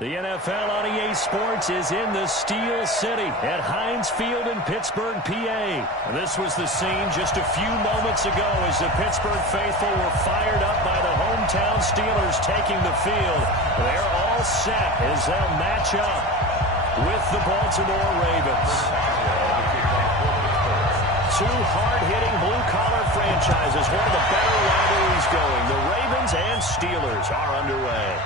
The NFL on EA Sports is in the Steel City at Heinz Field in Pittsburgh, PA. This was the scene just a few moments ago as the Pittsburgh faithful were fired up by the hometown Steelers taking the field. They're all set as they'll match up with the Baltimore Ravens. Two hard-hitting blue-collar franchises, one of the better rivalries going. The Ravens and Steelers are underway.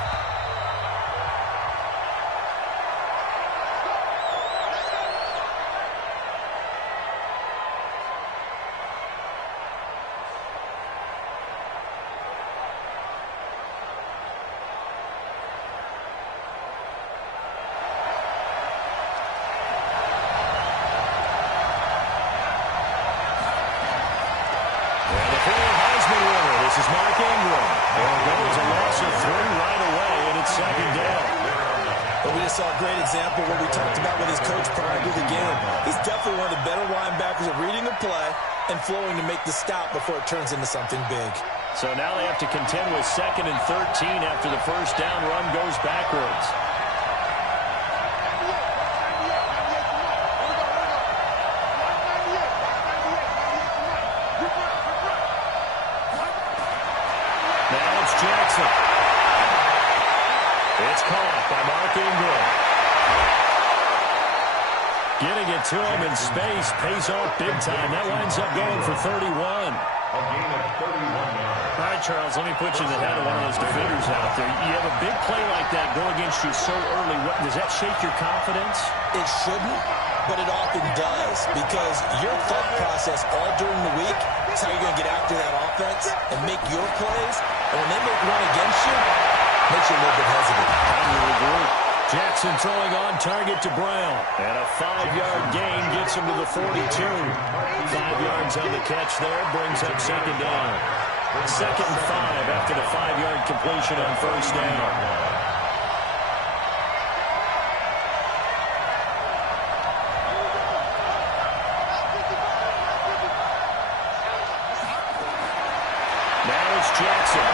Example what we talked about with his coach prior to the game. He's definitely one of the better linebackers at reading a play and flowing to make the stop before it turns into something big. So now they have to contend with 2nd and 13 after the first down run goes backwards. Now it's Jackson. It's caught by Mark Ingram. Getting it to him in space pays off big time. That winds up going for 31. A gain of 31 yards. All right, Charles, let me put you in the head of one of those defenders out there. You have a big play like that go against you so early. Does that shake your confidence? It shouldn't, but it often does, because your thought process all during the week is how you're going to get after that offense and make your plays. And when they make one against you, it makes you a little bit hesitant. I really agree. Jackson throwing on target to Brown. And a 5-yard gain gets him to the 42. 5 yards on the catch there brings up 2nd down. 2nd and 5 after the 5-yard completion on first down. Now it's Jackson.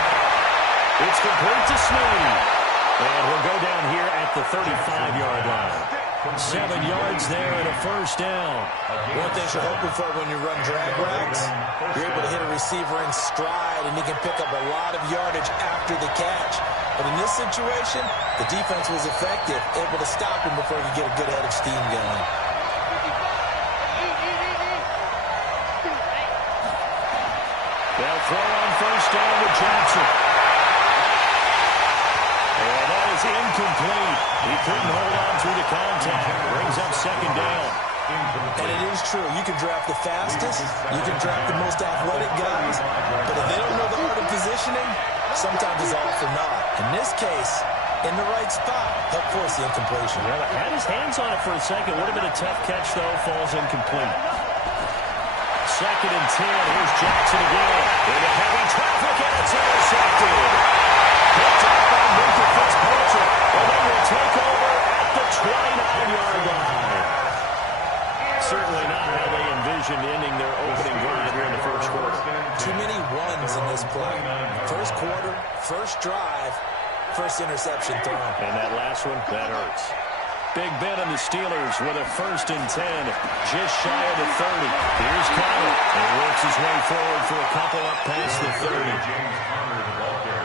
It's complete to Snead. And he'll go down here at the 35-yard line. 7 yards there and a first down. One thing you're hoping for when you run drag routes, you're able to hit a receiver in stride, and he can pick up a lot of yardage after the catch. But in this situation, the defense was effective, able to stop him before he could get a good head of steam going. They'll throw on first down to Jackson. And that is incomplete. He couldn't hold on through the contact. Brings up 2nd down. And it is true. You can draft the fastest. You can draft the most athletic guys. But if they don't know the art of positioning, sometimes it's all for naught. In this case, in the right spot, help force the incompletion. Yeah, had his hands on it for a second. Would have been a tough catch, though. Falls incomplete. 2nd and 10. Here's Jackson again. Into heavy traffic, and it's intercepted. Picked up by Minka Fitzpatrick. And they will take over at the 29-yard line. Certainly not how they envisioned ending their opening drive here in the first quarter. Too many ones in this play. First quarter, first drive, first interception thrown. And that last one, that hurts. Big Ben and the Steelers with a 1st and 10, just shy of the 30. Here's Connor, and he works his way forward for a couple up past the 30.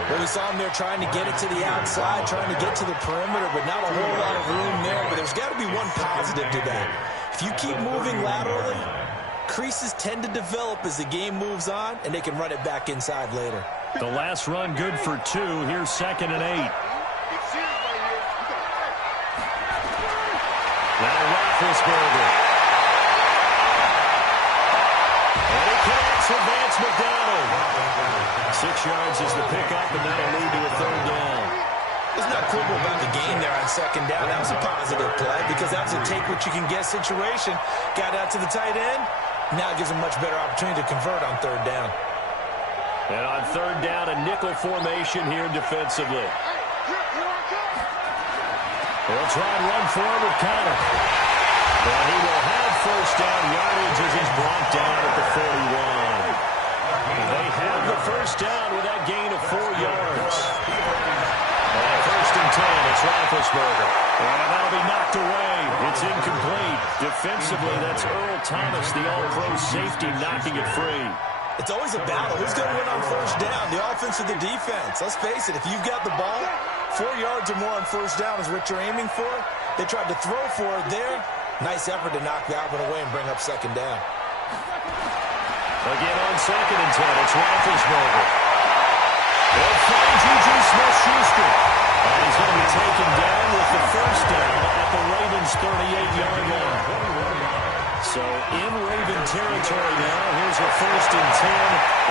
Well, we saw him there trying to get it to the outside, trying to get to the perimeter, but not a whole lot of room there. But there's got to be one positive to that. If you keep moving laterally, creases tend to develop as the game moves on, and they can run it back inside later. The last run good for 2. Here's 2nd and 8. Now Roethlisberger. And he connects with Vance McDonald. 6 yards is the pickup, and that'll lead to a 3rd down. There's not quibble about the gain there on 2nd down. That was a positive play because that was a take-what-you-can-get situation. Got out to the tight end. Now it gives him a much better opportunity to convert on 3rd down. And on 3rd down, a nickel formation here defensively. They'll try and run forward with Connor. And he will have first down yardage as he's brought down at the 41. They have the first down with that gain of 4 yards. And 1st and 10 It's Roethlisberger. And that'll be knocked away. It's incomplete. Defensively, that's Earl Thomas, the all-pro safety, knocking it free. It's always a battle. Who's going to win on first down, the offense or the defense? Let's face it, if you've got the ball, 4 yards or more on first down is what you're aiming for. They tried to throw for it there. Nice effort to knock that one away and bring up second down. Again on 2nd and 10, it's Roethlisberger. They'll find Juju Smith-Schuster. And he's going to be taken down with the first down at the Ravens' 38-yard line. So in Raven territory now, here's a 1st and 10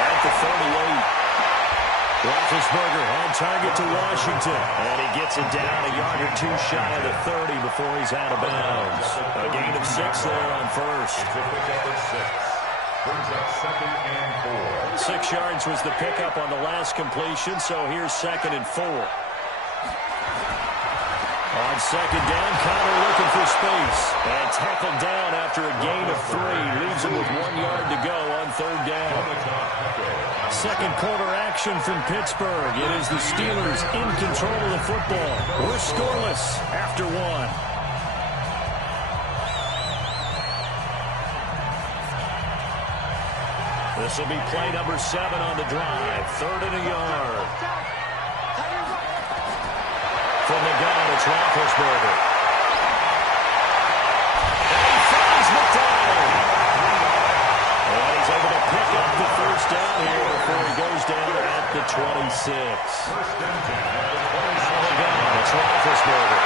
at the 38. Roethlisberger on target to Washington. And he gets it down a yard or two shy of the 30 before he's out of bounds. A gain of 6 there on first. Brings up 2nd and 4. 6 yards was the pickup on the last completion, so here's 2nd and 4. On 2nd down, Connor looking for space. And tackled down after a gain of 3. Leaves him with 1 yard to go on 3rd down. Second quarter action from Pittsburgh. It is the Steelers in control of the football. We're scoreless after 1. This will be play number 7 on the drive. 3rd and a yard. From the gun, it's Roethlisberger. And he finds McDonald. And he's able to pick up the first down here before he goes down at the 26. Out of the gun, it's Roethlisberger.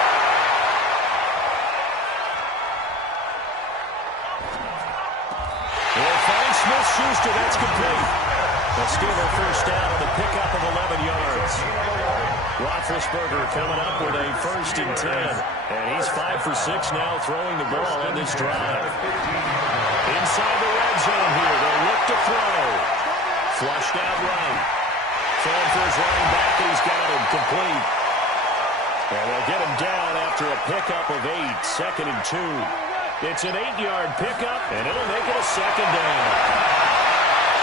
They'll find Smith-Schuster. That's complete. A Steeler first down on the pickup of 11 yards. Roethlisberger coming up with a 1st and 10. And he's 5 for 6 now throwing the ball on this drive. Inside the red zone here. They'll look to throw. Flushed out right. Throwing for his running back, and he's got him complete. And they'll get him down after a pickup of 8. 2nd and 2. It's an 8-yard pickup, and it'll make it a 2nd down.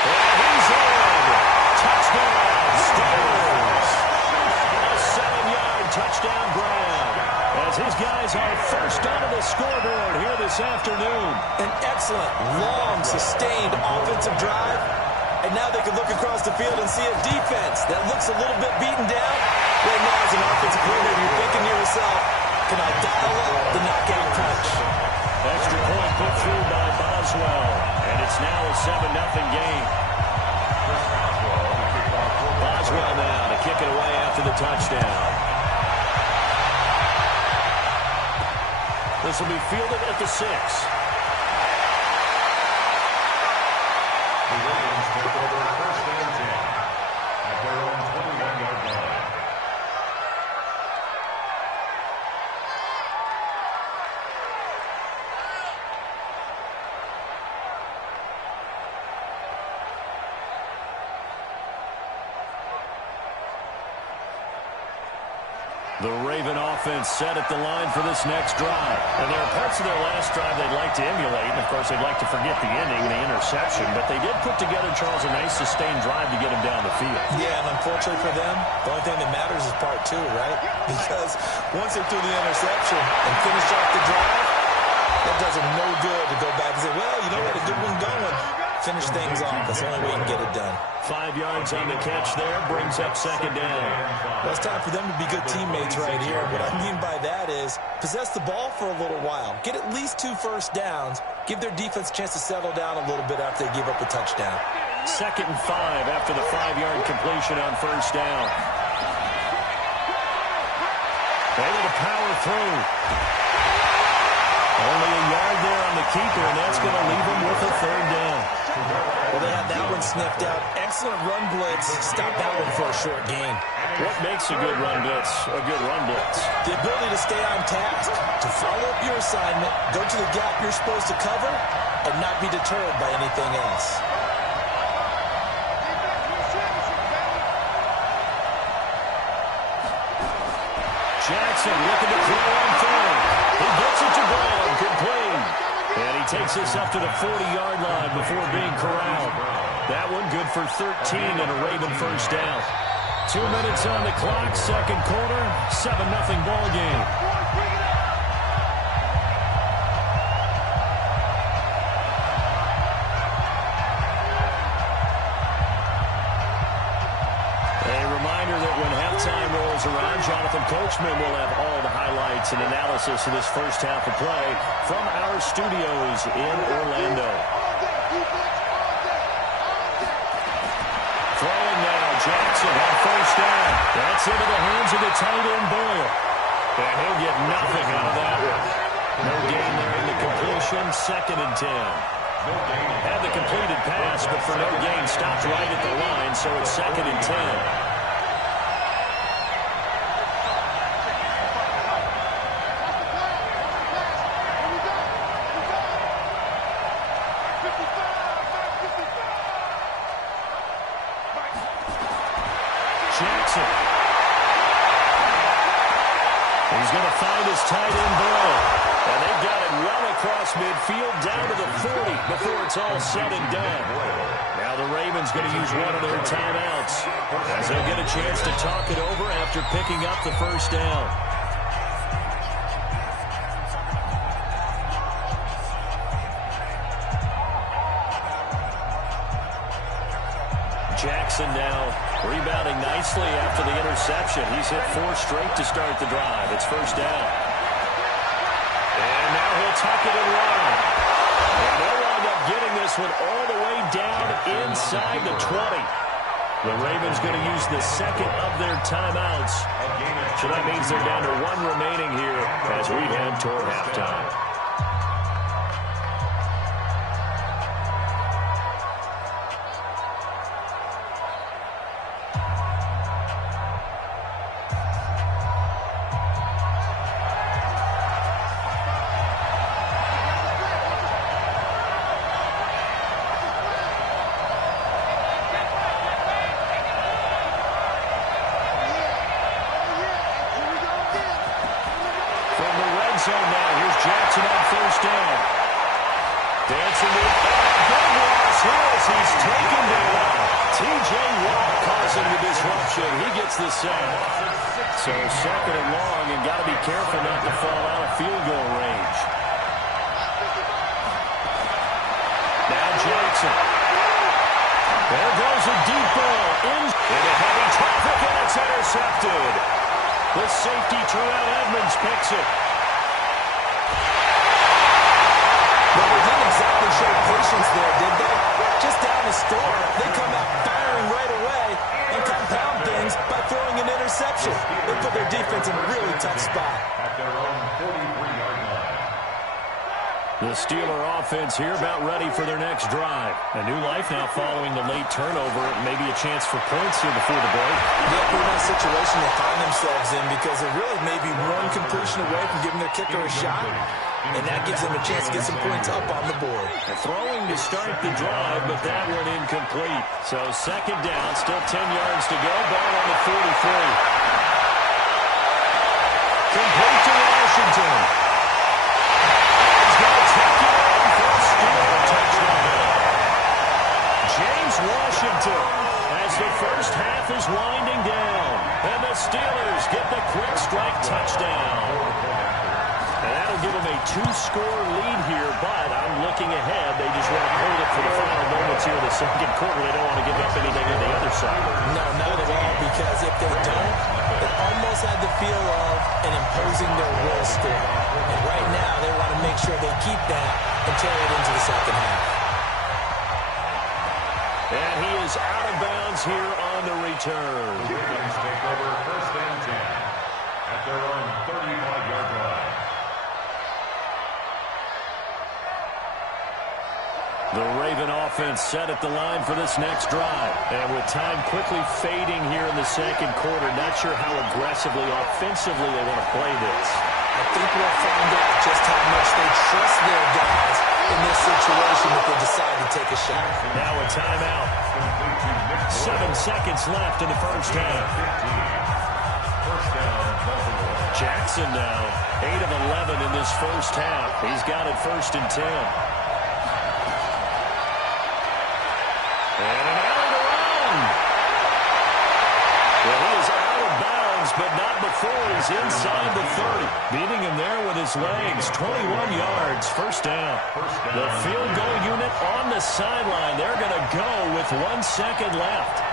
And he's in. Touchdown, Steelers. A 7-yard touchdown grab as his guys are first onto the scoreboard here this afternoon. An excellent, long, sustained offensive drive. And now they can look across the field and see a defense that looks a little bit beaten down. Right now, as an offensive coordinator, you're thinking to yourself, can I dial up the knockout punch? Extra point put through by Boswell. And it's now a 7-0 game. Boswell now to kick it away after the touchdown. This will be fielded at the 6. The Ravens take over 1st and 10 at their own 21-yard line. The Raven offense set at the line for this next drive. And there are parts of their last drive they'd like to emulate. And, of course, they'd like to forget the ending and the interception. But they did put together, Charles, a nice sustained drive to get him down the field. Yeah, and unfortunately for them, the only thing that matters is part 2, right? Because once they threw the interception and finished off the drive, that does them no good to go back and say, well, you know what, a good one going. Finish things off. That's the only way you can get it done. 5 yards on the catch there, brings up 2nd down. Well, it's time for them to be good teammates right here. What I mean by that is possess the ball for a little while. Get at least 2 first downs. Give their defense a chance to settle down a little bit after they give up a touchdown. 2nd and 5 after the 5-yard completion on first down. Able to power through. Only a yard there on the keeper, and that's going to leave him with a 3rd down. Well, they had that one sniffed out. Excellent run blitz. Stop that one for a short gain. What makes a good run blitz a good run blitz? The ability to stay on task, to follow up your assignment, go to the gap you're supposed to cover, and not be deterred by anything else. Jackson looking to throw on 3rd. He gets it to Brown, complete. And he takes this up to the 40-yard line before being corralled. That one good for 13 and a Raven first down. 2 minutes on the clock, second quarter, 7-0 ball game. Around, Jonathan Coachman will have all the highlights and analysis of this first half of play from our studios in Orlando. Throwing now, Jackson on first down. That's into the hands of the tight end, Boyle. And he'll get nothing out of that one. No gain there in the completion, 2nd and 10. Had the completed pass, but for no gain, stopped right at the line, so it's 2nd and 10. He's going to find his tight end Boyle. And they've got it well across midfield down to the 40 before it's all said and done. Now the Ravens going to use one of their timeouts as they'll get a chance to talk it over after picking up the first down. Jackson now rebounding nicely after the interception. He's hit 4 straight to start the drive. It's first down. And now he'll tuck it and run. And they'll wind up getting this one all the way down inside the 20. The Ravens going to use the second of their timeouts. So that means they're down to 1 remaining here as we head toward halftime. Jackson on first down. Dancing with good loss here as he's taken down. T.J. Watt causing the disruption. He gets the sack. So 2nd and long, and got to be careful not to fall out of field goal range. Now Jackson. There goes a deep ball into heavy traffic, and it's intercepted. The safety Terrell Edmonds picks it. Well, they didn't exactly show patience there, did they? Just down the score, they come out firing right away and compound things by throwing an interception. They put their defense in a really tough spot. At their own 43-yard line. The Steeler offense here about ready for their next drive. A new life now following the late turnover. Maybe a chance for points here before the break. Yeah, pretty nice situation they find themselves in because they're really maybe 1 completion away from giving their kicker a shot. And that gives them a chance to get some points up on the board. And throwing to start the drive, but that one incomplete. So 2nd down, still 10 yards to go. Ball on the 43. Complete to Washington. He's going to take it in for a Steeler touchdown. James Washington as the first half is winding down. And the Steelers get the quick strike touchdown. And that'll give them a 2-score lead here, but I'm looking ahead. They just want to hold it for the final moments here in the second quarter. They don't want to give up anything on the other side. No, not at all, because if they don't, it almost had the feel of an imposing their will score. And right now, they want to make sure they keep that and carry it into the second half. And he is out of bounds here on the return. The Ravens take over 1st and 10 at their own 35-yard line. The Raven offense set at the line for this next drive. And with time quickly fading here in the second quarter, not sure how aggressively, offensively they want to play this. I think we'll find out just how much they trust their guys in this situation if they decide to take a shot. Now a timeout. 7 seconds left in the first half. Jackson now, 8 of 11 in this first half. He's got it 1st and 10. And an alley to run. Well, not before he's inside the 30. Beating him there with his legs. 21 yards, first down. The field goal unit on the sideline. They're going to go with 1 second left.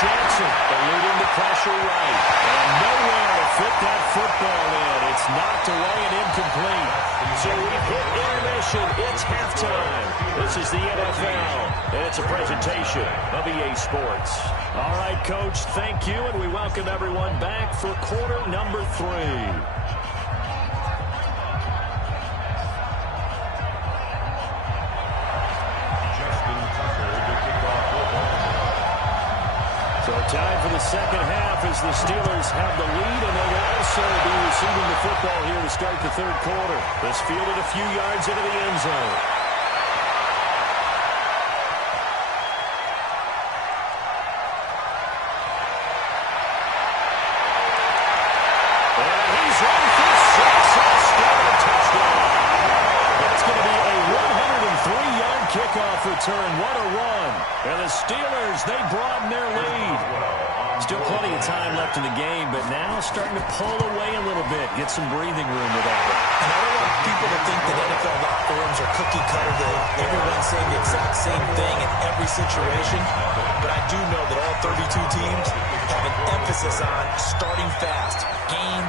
Jackson eluding the pressure right. And nowhere to fit that football in. It's knocked away and incomplete. So we've hit intermission. It's halftime. This is the NFL, and it's a presentation of EA Sports. All right, Coach, thank you, and we welcome everyone back for quarter number 3. Time for the second half as the Steelers have the lead, and they will also be receiving the football here to start the third quarter. This fielded a few yards into the end zone. And he's run for 6 and still a touchdown. That's going to be a 103-yard kickoff return. What a run. And the Steelers, they broaden their lead. Still plenty of time left in the game, but now starting to pull away a little bit, get some breathing room with that. And I don't want people to think that NFL locker rooms are cookie cutter, that everyone's saying the exact same thing in every situation. But I do know that all 32 teams have an emphasis on starting fast. Game,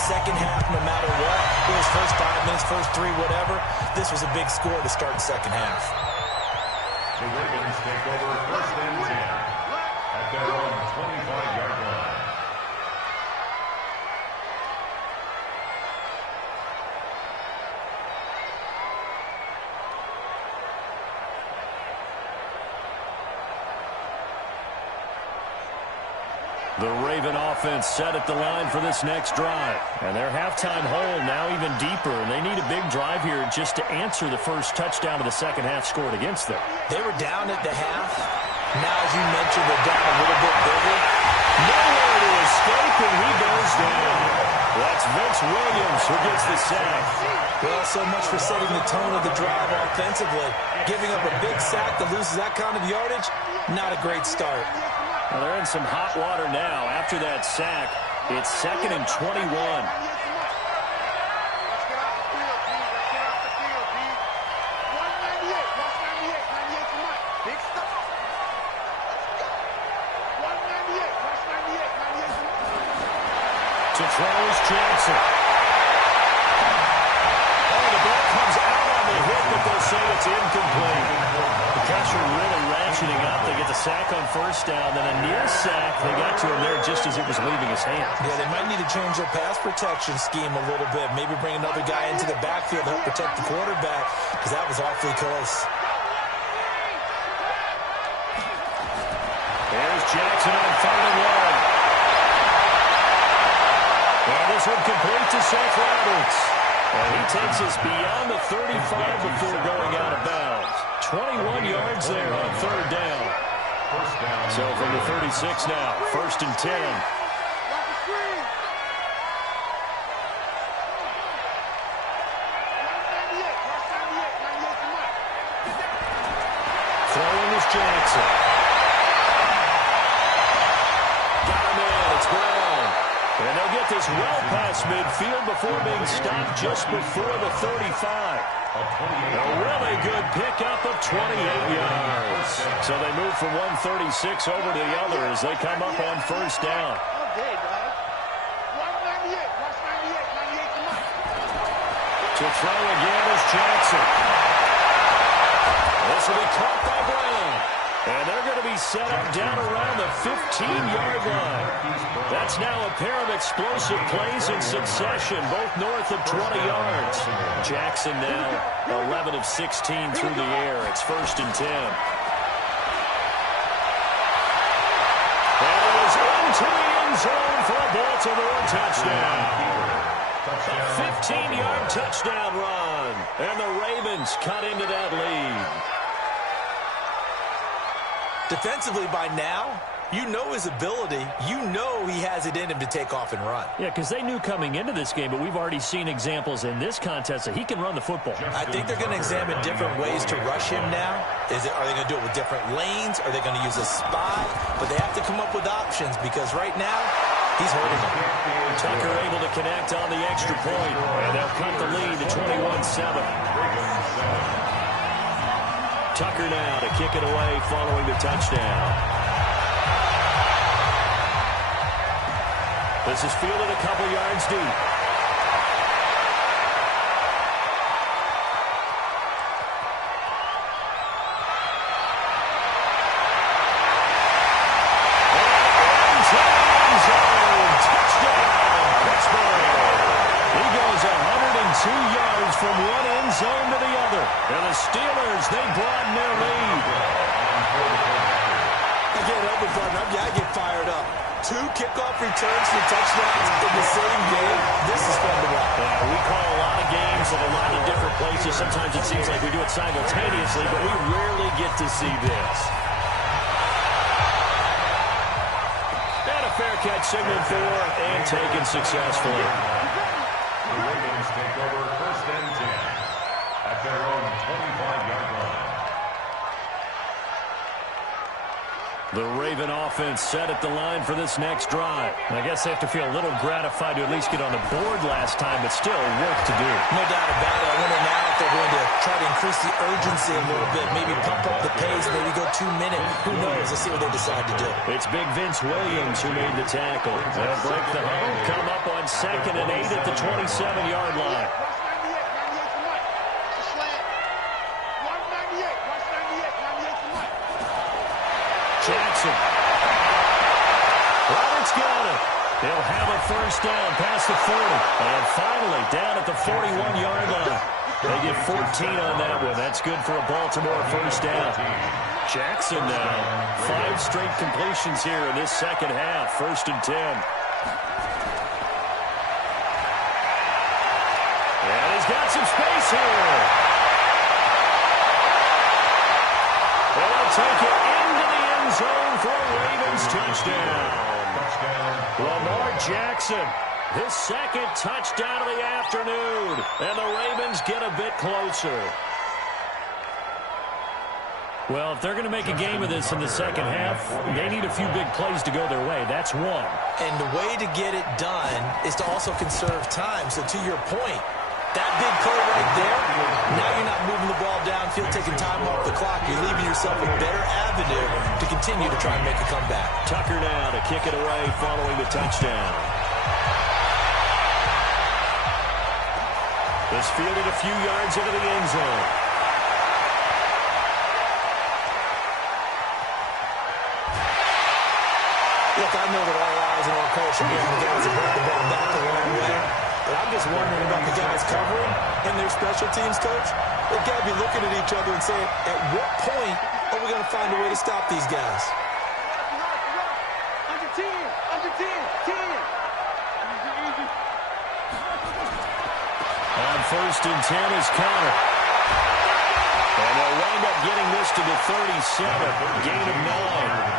second half, no matter what. It was first 5 minutes, first 3, whatever. This was a big score to start the second half. The Ravens take over first and 10 at their own 25-yard line. The Raven offense set at the line for this next drive. And their halftime hole now even deeper. And they need a big drive here just to answer the first touchdown of the second half scored against them. They were down at the half. Now, as you mentioned, they're down a little bit bigger. Nowhere to escape, and he goes down. That's Vince Williams who gets the sack. Well, so much for setting the tone of the drive offensively. Giving up a big sack that loses that kind of yardage, not a great start. Well, they're in some hot water now. After that sack, it's 2nd and 21. To throw is Jackson. Oh, the ball comes out on the hit, but they'll say it's incomplete. The pressure really ratcheting up. They get the sack on first down, then a near sack. They got to him there just as it was leaving his hand. Yeah, they might need to change their pass protection scheme a little bit. Maybe bring another guy into the backfield to help protect the quarterback, because that was awfully close. There's Jackson on 3rd and 1. And this one complete to Seth Roberts. And he takes us beyond the 35 before going out of bounds. 21 yards there on 3rd down. So from the 36 now, 1st and 10. Throwing is Jackson. Got him in, it's Brown. And they'll get this well past midfield before being stopped just before the 35. A really good pickup of 28 yards. So they move from 136 over to the other as they come up on 1st down. To throw again is Jackson. This will be caught by Brown. And they're going to be set up down around the 15-yard line. That's now a pair of explosive plays in succession, both north of 20 yards. Jackson now 11 of 16 through the air. It's 1st and 10. And it is into the end zone for a Baltimore touchdown. A 15-yard touchdown run. And the Ravens cut into that lead. Defensively by now, You know his ability. You know he has it in him to take off and run. Yeah, because they knew coming into this game, but we've already seen examples in this contest that he can run the football. I think they're going to examine different ways to rush him now. Are they going to do it with different lanes? Are they going to use a spy? But they have to come up with options because right now, he's hurting them. Tucker able to connect on the extra point, and they'll cut the lead to 21-7. Tucker now to kick it away following the touchdown. This is fielded a couple yards deep. From one end zone to the other. And the Steelers, they broaden their lead. I can't help it, partner. I get fired up. 2 kickoff returns for touchdowns in the same game. This is fun to watch. Yeah, we call a lot of games in a lot of different places. Sometimes it seems like we do it simultaneously, but we rarely get to see this. And a fair catch signaled for and taken successfully. The Ravens take over 1st and 10 at their own 25-yard line. The Raven offense set at the line for this next drive. I guess they have to feel a little gratified to at least get on the board last time, but still work to do. No doubt about it. I wonder now if they're going to try to increase the urgency a little bit, maybe pump up the pace, maybe go 2 minutes. Who knows? Let's see what they decide to do. It's big Vince Williams who made the tackle. They'll break the huddle, come up on 2nd and 8 at the 27-yard line. Jackson. Roberts got it. They'll have a 1st down past the 40. And finally, down at the 41-yard line. They get 14 on that one. That's good for a Baltimore 1st down. Jackson now. 5 straight completions here in this second half. 1st and 10. And he's got some space here. And they'll take it into the end zone for a Ravens touchdown. Lamar Jackson, his 2nd touchdown of the afternoon. And the Ravens get a bit closer. Well, if they're going to make a game of this in the second half, they need a few big plays to go their way. That's one. And the way to get it done is to also conserve time. So to your point, that big play right there, now you're not moving the ball downfield, taking time off the clock. You're leaving yourself a better avenue to continue to try and make a comeback. Tucker now to kick it away following the touchdown. This fielded a few yards into the end zone. Look, I know that all eyes and all calls should be on the guys that brought the ball back a long way. But I'm just wondering about the guys covering and their special teams coach. They've got to be looking at each other and saying, at what point are we going to find a way to stop these guys? Under 10, 10. On 1st and 10 is Connor. And they'll wind up getting this to the 37, gain of 9.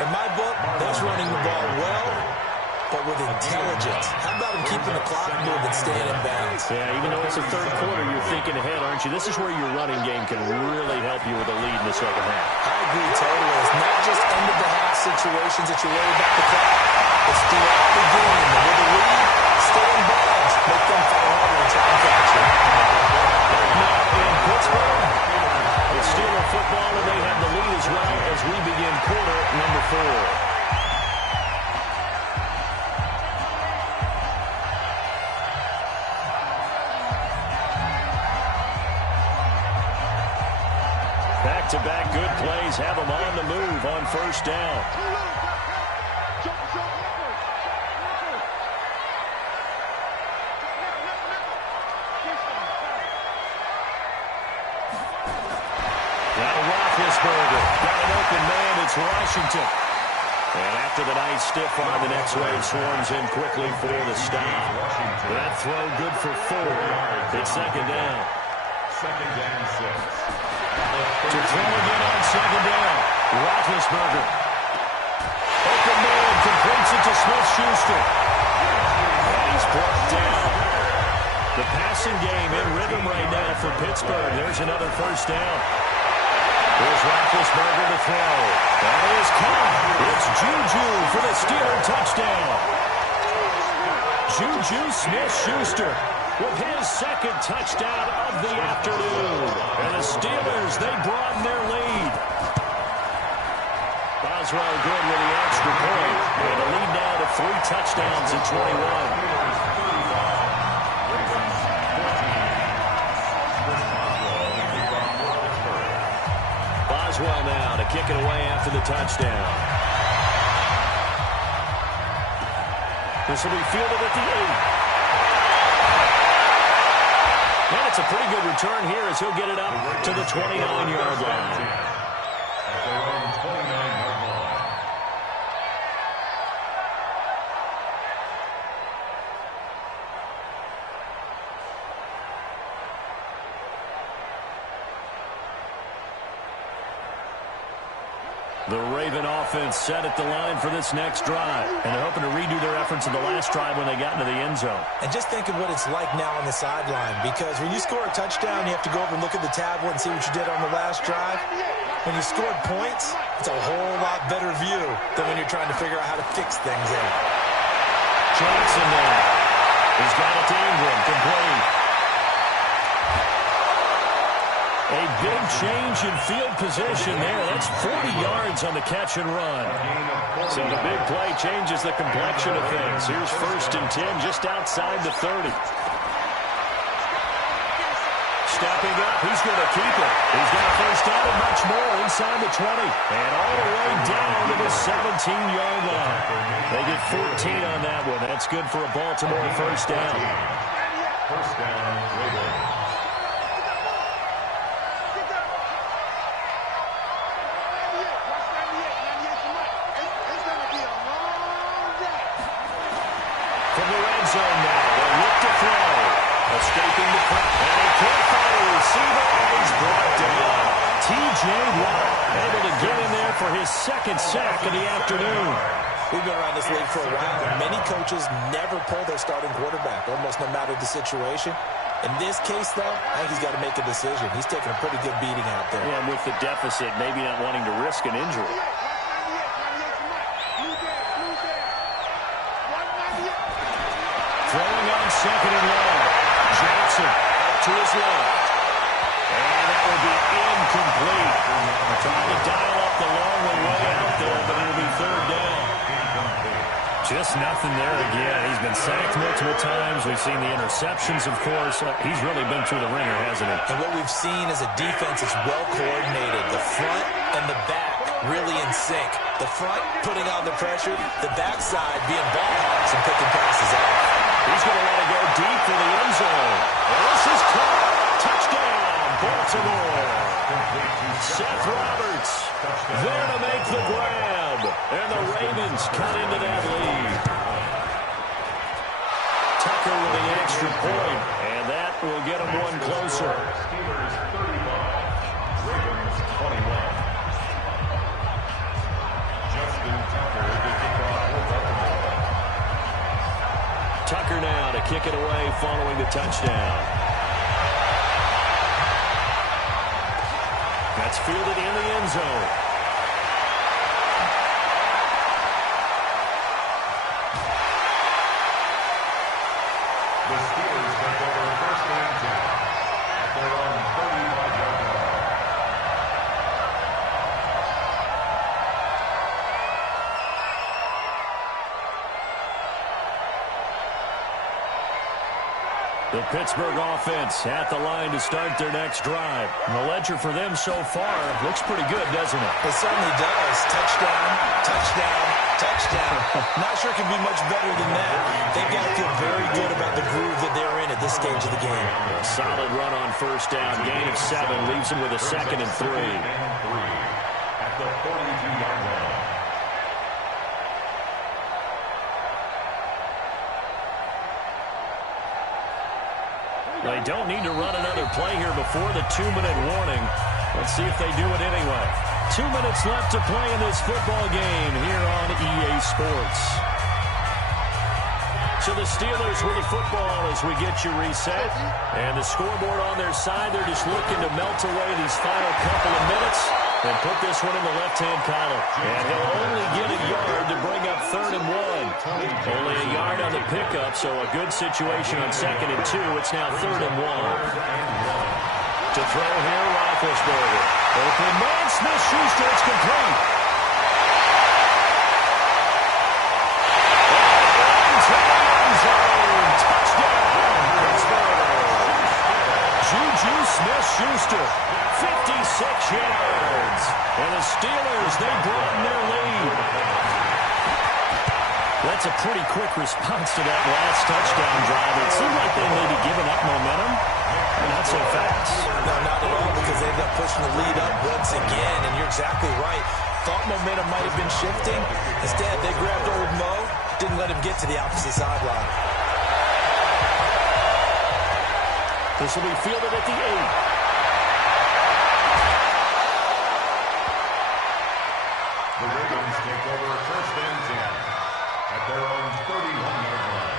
In my book, that's running the ball well, but with intelligence. How about him keeping the clock moving, staying in bounds? Yeah, even though it's the 3rd quarter, you're thinking ahead, aren't you? This is where your running game can really help you with a lead in the second half. I agree totally. It's not just end-of-the-half situations that you're worried about the clock. It's throughout the game. And with the lead, stay in bounds. Make them fight harder and try and catch you. Now in Pittsburgh, it's Steeler football, and they have the lead as well as we begin quarter number 4. Back-to-back good plays have them on the move on 1st down. Now Roethlisberger got an open man. It's Washington. And after the nice stiff arm, the next wave swarms in quickly for the stop. That throw good for 4. It's 2nd down. 2nd and 6. To throw again on 2nd down. Roethlisberger. Open man completes it to Smith-Schuster. And he's brought down. The passing game in rhythm right now for Pittsburgh. There's another first down. Here's Roethlisberger to throw. That is caught. It's Juju for the Steeler touchdown. Juju Smith-Schuster with his second touchdown of the afternoon. And the Steelers, they broaden their lead. Boswell good with the extra point. And the lead now to 3 touchdowns at 21. Boswell now to kick it away after the touchdown. This will be fielded at the 8. And it's a pretty good return here as he'll get it up to the 29-yard line. At their own 29-yard line. The Raven offense set at the line for this next drive. And they're hoping to redo their efforts in the last drive when they got into the end zone. And just think of what it's like now on the sideline, because when you score a touchdown, you have to go over and look at the tablet and see what you did on the last drive. When you scored points, it's a whole lot better view than when you're trying to figure out how to fix things in. Johnson there. He's got it to Ingram, complete. A big change in field position there. That's 40 yards on the catch and run. So the big play changes the complexion of things. Here's 1st and 10 just outside the 30. Stepping up, he's going to keep it. He's got a first down and much more inside the 20. And all the way down to the 17-yard line. They get 14 on that one. That's good for a Baltimore first down. First down, Ravens. Zone now. They look to throw. Escaping the press. And he can't find a receiver, and he's brought down. T.J. Watt able to get in there for his second sack of the afternoon. We've been around this league for a while, and many coaches never pull their starting quarterback, almost no matter the situation. In this case, though, I think he's got to make a decision. He's taking a pretty good beating out there. Yeah, and with the deficit, maybe not wanting to risk an injury. Throwing on 2nd and long. Johnson up to his left. And that will be incomplete. Trying to dial up the long one way out there, but it'll be 3rd down. Just nothing there again. He's been sacked multiple times. We've seen the interceptions, of course. He's really been through the ringer, hasn't he? And what we've seen is a defense that's well coordinated. The front and the back really in sync. The front putting on the pressure, the backside being ball hawks and picking passes out. He's going to let it go deep for the end zone. And this is caught. Touchdown, Baltimore. Seth Roberts there to make the grab. And the Ravens cut into that lead. Tucker with the extra point. And that will get him one closer. Steelers 35, Ravens 21. Justin Tucker to kick off for Baltimore. Tucker now to kick it away following the touchdown. That's fielded in the end zone. The Steelers take over 1st and 10 at their own 35-yard line. The Pittsburgh offense at the line to start their next drive. And the ledger for them so far looks pretty good, doesn't it? It certainly does. Touchdown, touchdown, touchdown. Not sure it can be much better than that. They've got to feel very good about the groove that they're in at this stage of the game. A solid run on first down. Gain of 7 leaves them with a 2nd and 3. At the 42-yard line. They don't need to run another play here before the 2-minute warning. Let's see if they do it anyway. 2 minutes left to play in this football game here on EA Sports. So the Steelers with the football as we get you reset. And the scoreboard on their side, they're just looking to melt away these final couple of minutes and put this one in the left-hand column. And he'll only get a yard to bring up 3rd and 1. Only a yard on the pickup, so a good situation on 2nd and 2. It's now 3rd and 1. To throw here, Roethlisberger. Open man, Smith-Schuster, it's complete. Juju Smith-Schuster, 56 yards. And the Steelers, they broaden their lead. That's a pretty quick response to that last touchdown drive. It seemed like they may be giving up momentum. Not so fast. No, not at all, because they ended up pushing the lead up once again, and you're exactly right. Thought momentum might have been shifting. Instead, they grabbed old Mo, didn't let him get to the opposite sideline. This will be fielded at the 8. The Ravens take over 1st and 10 at their own 31-yard line.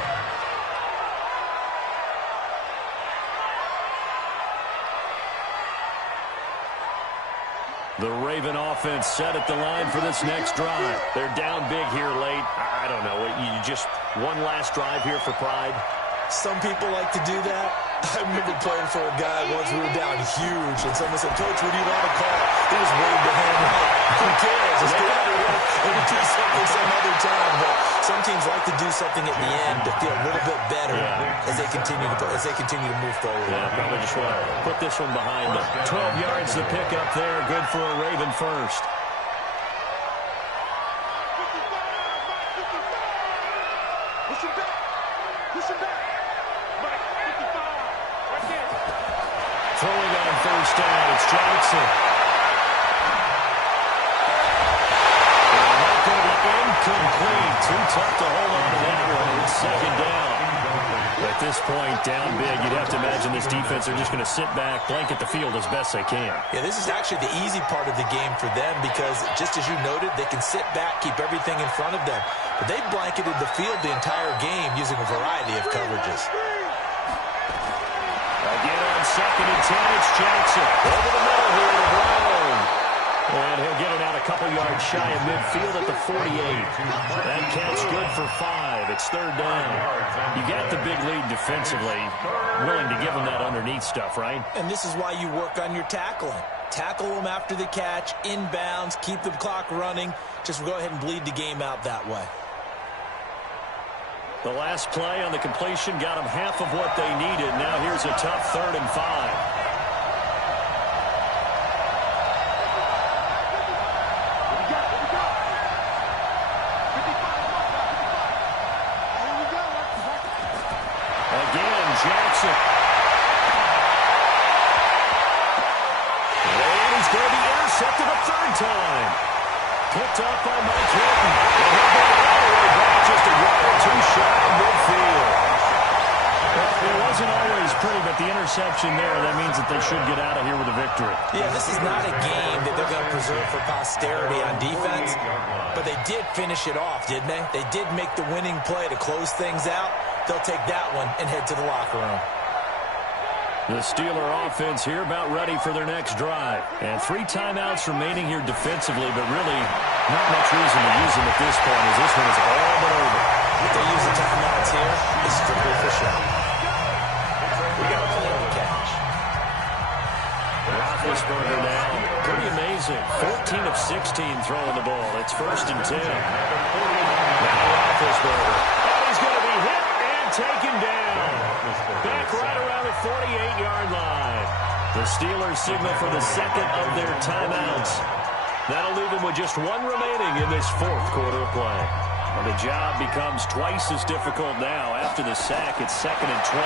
The Raven offense set at the line for this next drive. They're down big here late. I don't know. You just one last drive here for pride? Some people like to do that. I remember playing for a guy once. We were down huge, and someone said, "Coach, what do you want to call?" He was waving the hand out. Who cares? Let's get out of here and do something some other time. But some teams like to do something at the end to feel a little bit better as they continue to move forward. Yeah, probably just want to put this one behind them. 12 yards to pick up there. Good for a Raven first. Push him back. Push him back. Right, 55. Right there. Throwing on 1st down, it's Jackson. And that's going to be incomplete. Too tough to hold on to that one. It's 2nd down. At this point, down big, you'd have to imagine this defense are just going to sit back, blanket the field as best they can. Yeah, this is actually the easy part of the game for them because, just as you noted, they can sit back, keep everything in front of them. But they've blanketed the field the entire game using a variety of coverages. Again on 2nd and 10, it's Jackson. Over the middle here to Brown. And he'll get it out a couple yards shy of midfield at the 48. That catch good for 5. It's 3rd down. You got the big lead defensively. Willing to give them that underneath stuff, right? And this is why you work on your tackling. Tackle them after the catch, inbounds, keep the clock running. Just go ahead and bleed the game out that way. The last play on the completion got them half of what they needed. Now here's a tough 3rd and 5. Again, Jackson. And he's going to be intercepted a 3rd time. Picked up by Mike Hilton. And he'll get it all the way back just a yard or 2 shy of midfield. Well, it wasn't always pretty, but the interception there, that means that they should get out of here with a victory. Yeah, this is not a game that they're going to preserve for posterity on defense, but they did finish it off, didn't they? They did make the winning play to close things out. They'll take that one and head to the locker room. The Steeler offense here about ready for their next drive. And 3 timeouts remaining here defensively, but really not much reason to use them at this point as this one is all but over. If they use the timeouts here, it's strictly for show. We got to play on the catch. Roethlisberger now. Pretty amazing. 14 of 16 throwing the ball. It's 1st and 10. Now Roethlisberger. And he's going to be hit and taken down. Back right around the 48-yard line. The Steelers signal for the 2nd of their timeouts. That'll leave them with just 1 remaining in this 4th quarter of play. And the job becomes twice as difficult now. After the sack, it's 2nd and 20.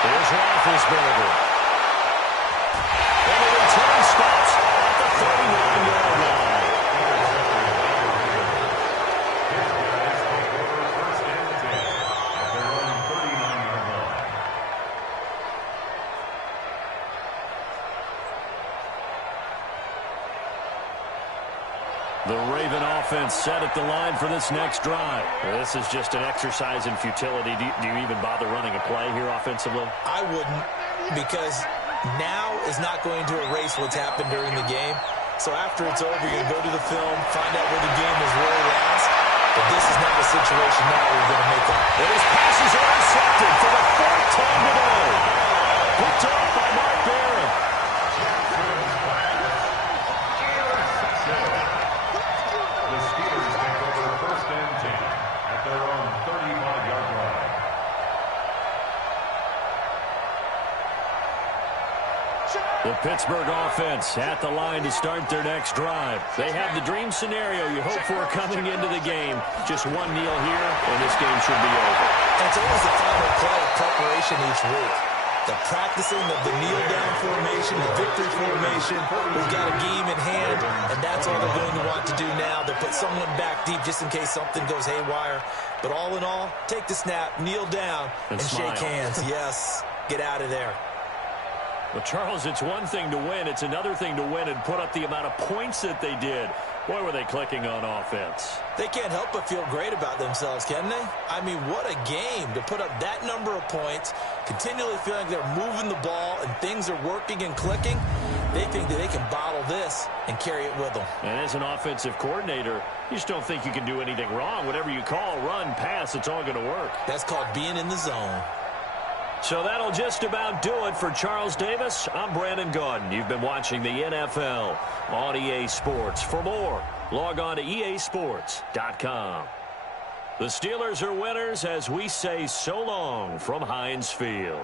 Here's Roethlisberger. And the return stops at the 39-yard line. The Raven offense set at the line for this next drive. Well, this is just an exercise in futility. Do you even bother running a play here offensively? I wouldn't, because now is not going to erase what's happened during the game. So after it's over, you're going to go to the film, find out where the game was really last. But this is not a situation now where you're going to make up. And his passes are intercepted for the fourth time today. Picked off by Mark Barron. The Steelers take over 1st and 10 at their own 35-yard line. The Pittsburgh offense at the line to start their next drive. They have the dream scenario you hope for coming into the game. Just one kneel here, and this game should be over. It's always the final play of preparation each week. The practicing of the kneel-down formation, the victory formation. We've got a game in hand, and that's all they're going to want to do now. They'll put someone back deep just in case something goes haywire. But all in all, take the snap, kneel down, and shake hands. Yes, get out of there. Well, Charles, it's one thing to win. It's another thing to win and put up the amount of points that they did. Boy, were they clicking on offense. They can't help but feel great about themselves, can they? I mean, what a game to put up that number of points, continually feeling like they're moving the ball and things are working and clicking. They think that they can bottle this and carry it with them. And as an offensive coordinator, you just don't think you can do anything wrong. Whatever you call, run, pass, it's all going to work. That's called being in the zone. So that'll just about do it for Charles Davis. I'm Brandon Gaudin. You've been watching the NFL on EA Sports. For more, log on to easports.com. The Steelers are winners as we say so long from Heinz Field.